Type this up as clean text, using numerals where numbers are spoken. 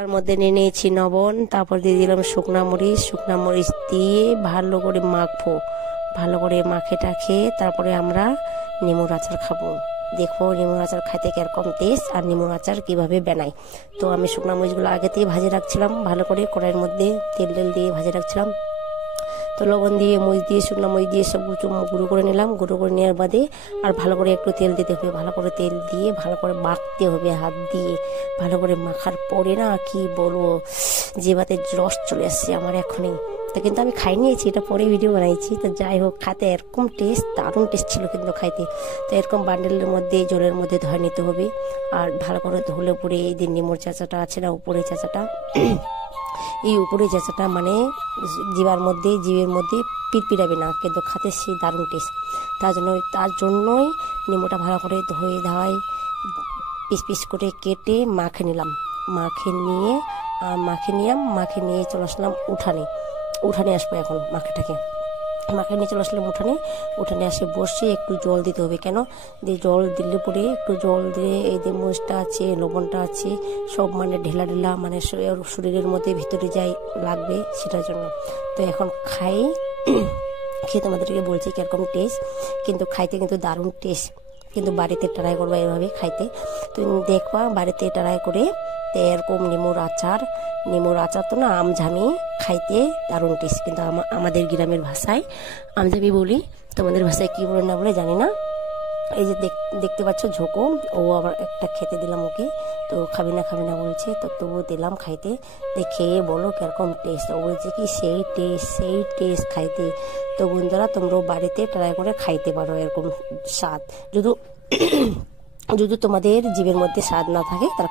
তার মধ্যে নিয়ে নিয়েছি লবণ, তারপর দিয়ে দিলাম শুকনা মরিচ দিয়ে ভালো করে মাখবো। ভালো করে মাখে টাখে তারপরে আমরা নেমুর আচার খাবো। দেখবো নেমুর আচার খাইতে কিরকম টেস্ট আর নেমুর আচার কিভাবে বানাই। তো আমি শুকনা মরিচগুলো আগে থেকে ভাজে রাখছিলাম, ভালো করে কড়াইয়ের মধ্যে তেল দিয়ে ভাজে রাখছিলাম। তো লবণ দিয়ে মরিচ দিয়ে শুকনো মরিচ দিয়ে সব গুঁড়ো করে নিলাম। গুঁড়ো করে নেওয়ার বাদে আর ভালো করে একটু তেল দিতে হবে, ভালো করে তেল দিয়ে ভালো করে মাখতে হবে হাত দিয়ে। ভালো করে মাখার পরে না কি বলবো, জিভাতে রস চলে আসছে আমার এখনই। তো কিন্তু আমি খাই নিয়েছি, এটা পরে ভিডিও বানাইছি। তো যাই হোক, খাতে এরকম টেস্ট, দারুণ টেস্ট ছিল কিন্তু খাইতে। তো এরকম বান্ডেলের মধ্যে জলের মধ্যে ধুয়ে নিতে হবে। আর ভালো করে ধুলে পরে এই যে নেমুর চাচাটা আছে না, উপরে চাচাটা, এই উপরে চেঁচাটা মানে জিভের মধ্যে পিরপিরাবে না, কিন্তু খাতে সেই দারুণ টেস্ট। তার জন্যই নেমুটা ভালো করে ধুয়ে ধায় পিস পিস করে কেটে মাখে নিলাম। মাখে নিয়ে চলে আসলাম উঠানে আসবো এখন। মাখে নিয়ে চলে আসলাম উঠানে আসে বসে একটু জল দিতে হবে। কেন দিয়ে জল দিলে পরে একটু জল দিয়ে এই যে মরিচটা আছে, লবণটা আছে, সব মানে ঢেলা মানে শরীরের মধ্যে ভিতরে যাই লাগবে সেটার জন্য। তো এখন খেয়ে তোমাদেরকে বলছি কিরকম টেস্ট, কিন্তু খাইতে কিন্তু দারুণ টেস্ট। কিন্তু বাড়িতে ট্রাই করবা এভাবে খাইতে। তুমি দেখবা বাড়িতে ট্রাই করে। তো এরকম নেমুর আচার তো না আমঝামি, খাইতে দারুণ টেস্ট। কিন্তু আমাদের গ্রামের ভাষায় আমঝামি বলি, তোমাদের ভাষায় কি বলে না বলে জানি না। এই যে দেখতে পাচ্ছ ঝোঁকো, ও আবার একটা খেতে দিলাম ওকে। তো খাবি না বলছে, তো তবুও দিলাম খাইতে। খেয়ে বলো কিরকম টেস্ট। ও বলছে কি সেই টেস্ট খাইতে। তো বন্ধুরা, তোমরাও বাড়িতে ট্রাই করে খাইতে পারো এরকম স্বাদ। যদি তোমাদের জিভের মধ্যে স্বাদ না থাকে তার